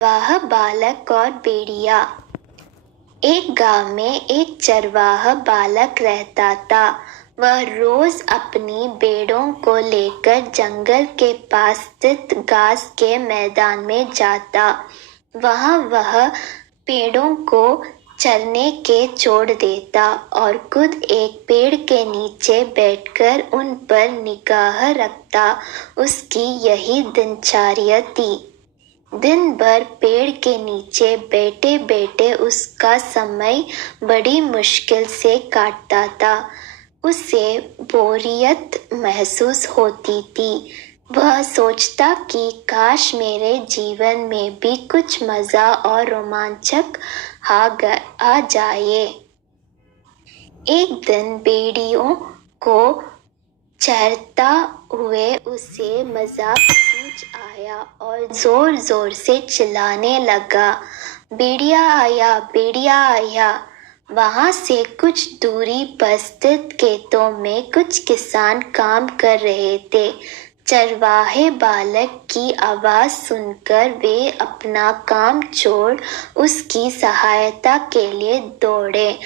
चरवाहा बालक और भेड़िया। एक गांव में एक चरवाहा बालक रहता था। वह रोज अपनी भेड़ों को लेकर जंगल के पास स्थित घास के मैदान में जाता। वहां वह पेड़ों को चरने के छोड़ देता और खुद एक पेड़ के नीचे बैठकर उन पर निगाह रखता। उसकी यही दिनचर्या थी। दिन भर पेड़ के नीचे बैठे बैठे उसका समय बड़ी मुश्किल से काटता था। उसे बोरियत महसूस होती थी। वह सोचता कि काश मेरे जीवन में भी कुछ मज़ा और रोमांचक आ जाए। एक दिन भेड़ियों को चरता हुए उसे मजाक सूझ आया और जोर जोर से चिल्लाने लगा, भेड़िया आया, भेड़िया आया। वहां से कुछ दूरी पर स्थित खेतों में कुछ किसान काम कर रहे थे। चरवाहे बालक की आवाज सुनकर वे अपना काम छोड़ उसकी सहायता के लिए दौड़े।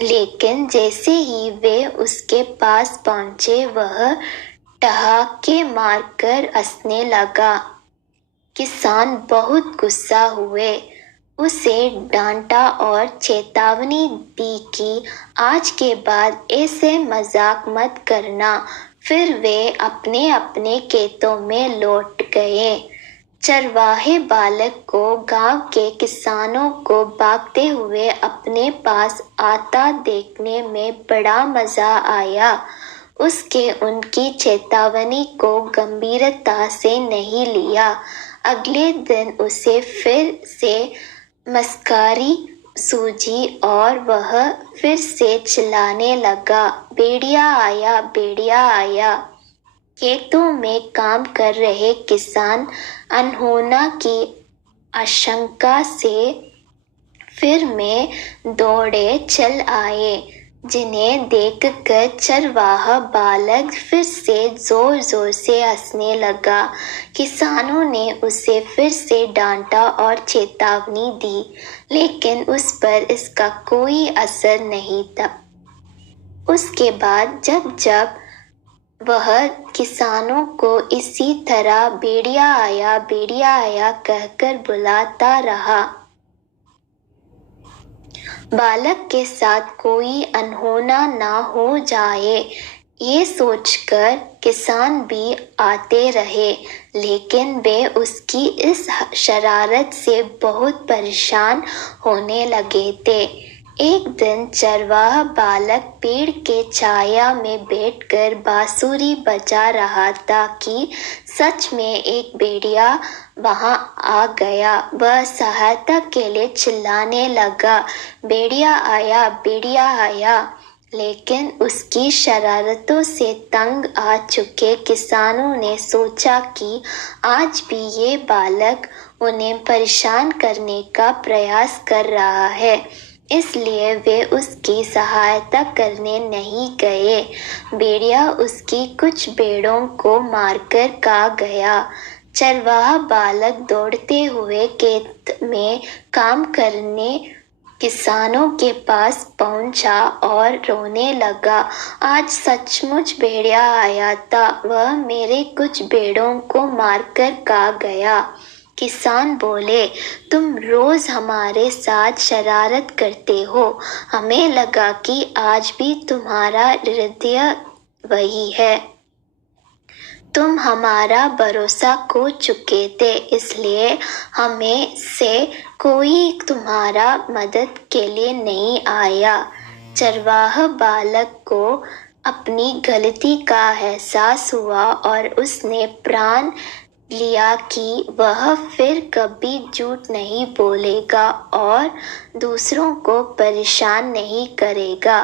लेकिन जैसे ही वे उसके पास पहुंचे वह ठहाके मारकर हंसने लगा। किसान बहुत गुस्सा हुए, उसे डांटा और चेतावनी दी कि आज के बाद ऐसे मजाक मत करना। फिर वे अपने अपने खेतों में लौट गए। चरवाहे बालक को गांव के किसानों को भागते हुए अपने पास आता देखने में बड़ा मजा आया। उसके उनकी चेतावनी को गंभीरता से नहीं लिया। अगले दिन उसे फिर से मस्कारी सूझी और वह फिर से चिल्लाने लगा, भेड़िया आया, भेड़िया आया। खेतों में काम कर रहे किसान अनहोनी की आशंका से फिर में दौड़े चल आए, जिन्हें देखकर चरवाहा बालक फिर से जोर जोर से हंसने लगा। किसानों ने उसे फिर से डांटा और चेतावनी दी, लेकिन उस पर इसका कोई असर नहीं था। उसके बाद जब जब वह किसानों को इसी तरह भेड़िया आया कहकर बुलाता रहा, बालक के साथ कोई अनहोना ना हो जाए, ये सोचकर किसान भी आते रहे। लेकिन वे उसकी इस शरारत से बहुत परेशान होने लगे थे। एक दिन चरवाहा बालक पेड़ के छाया में बैठकर बांसुरी बजा रहा था कि सच में एक भेड़िया वहां आ गया। वह सहायता के लिए चिल्लाने लगा, भेड़िया आया, भेड़िया आया। लेकिन उसकी शरारतों से तंग आ चुके किसानों ने सोचा कि आज भी ये बालक उन्हें परेशान करने का प्रयास कर रहा है, इसलिए वे उसकी सहायता करने नहीं गए। भेड़िया उसकी कुछ भेड़ों को मारकर खा गया। चरवाहा बालक दौड़ते हुए खेत में काम करने किसानों के पास पहुंचा और रोने लगा, आज सचमुच भेड़िया आया था, वह मेरे कुछ भेड़ों को मारकर खा गया। किसान बोले, तुम रोज हमारे साथ शरारत करते हो, हमें लगा कि आज भी तुम्हारा हृदय वही है। तुम हमारा भरोसा खो चुके थे, इसलिए हमें से कोई तुम्हारा मदद के लिए नहीं आया। चरवाहा बालक को अपनी गलती का एहसास हुआ और उसने प्रण लिया कि वह फिर कभी झूठ नहीं बोलेगा और दूसरों को परेशान नहीं करेगा।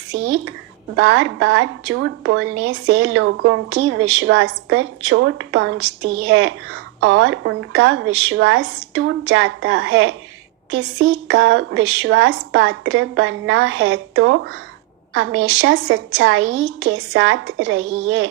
सीख, बार बार झूठ बोलने से लोगों की विश्वास पर चोट पहुंचती है और उनका विश्वास टूट जाता है। किसी का विश्वास पात्र बनना है तो हमेशा सच्चाई के साथ रहिए।